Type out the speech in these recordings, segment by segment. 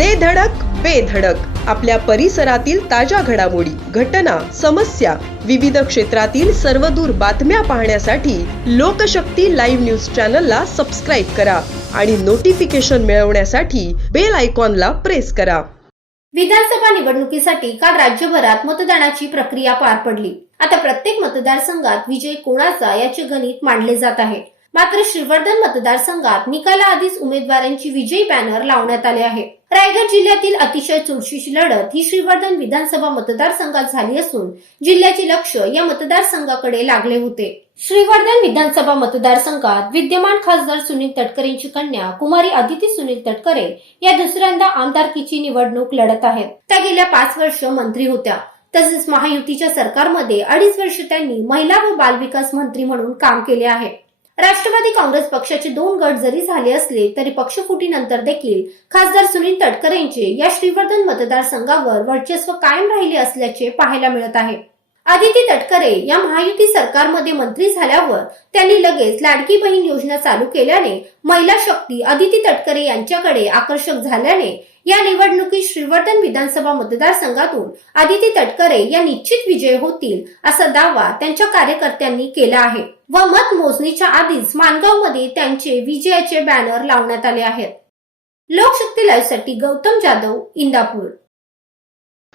दे धडक बेधडक आपल्या परिसरातील ताज्या घडामोडी घटना समस्या विविध क्षेत्रातील सर्वदूर बातम्या पाहण्यासाठी लोकशक्ती लाईव्ह न्यूज चॅनलला सबस्क्राईब करा आणि नोटिफिकेशन मिळवण्यासाठी बेल आयकॉनला प्रेस करा. विधानसभा निवडणुकीसाठी काल राज्यभरात मतदानाची प्रक्रिया पार पडली. आता प्रत्येक मतदारसंघात विजय कोणाचा याचे गणित मांडले जात आहे. मात्र श्रीवर्धन मतदारसंघात निकालाआधीच उमेदवारांची विजयी बॅनर लावण्यात आले आहे. रायगड जिल्ह्यातील अतिशय चुरशीची लढत ही श्रीवर्धन विधानसभा मतदारसंघात झाली असून जिल्ह्याचे लक्ष या मतदारसंघाकडे लागले होते. श्रीवर्धन विधानसभा मतदारसंघात विद्यमान खासदार सुनील तटकरेंची कन्या कुमारी अदिती सुनील तटकरे या दुसऱ्यांदा आमदारकीची निवडणूक लढत आहेत. त्या गेल्या पाच वर्ष मंत्री होत्या. तसेच महायुतीच्या सरकारमध्ये अडीच वर्ष त्यांनी महिला व बालविकास मंत्री म्हणून काम केले आहे. राष्ट्रवादी काँग्रेस पक्षाचे दोन गट जरी झाले असले तरी पक्षफुटीनंतर देखील खासदार सुनील तटकरेंचे या श्रीवर्धन मतदारसंघावर वर्चस्व कायम राहिले असल्याचे पाहायला मिळत आहे. आदिती तटकरे या महायुती सरकारमध्ये मंत्री झाल्यावर त्यांनी लगेच लाडकी बहीण योजना चालू केल्याने महिला शक्ती आदिती तटकरे यांच्याकडे आकर्षक झाल्याने या निवडणुकीत श्रीवर्धन विधानसभा मतदारसंघातून आदिती तटकरे या निश्चित विजय होतील असा दावा त्यांच्या कार्यकर्त्यांनी केला आहे व मतमोजणीच्या आधीच मानगावमध्ये त्यांचे विजयाचे बॅनर लावण्यात आले आहेत. लोकशक्ती लाईव्हसाठी गौतम जाधव इंदापूर.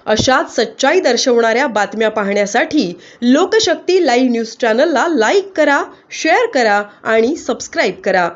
अशाच सच्चाई दर्शवणाऱ्या बातम्या पाहण्यासाठी लोकशक्ती लाईव्ह न्यूज चॅनलला लाईक करा शेअर करा आणि सबस्क्राईब करा.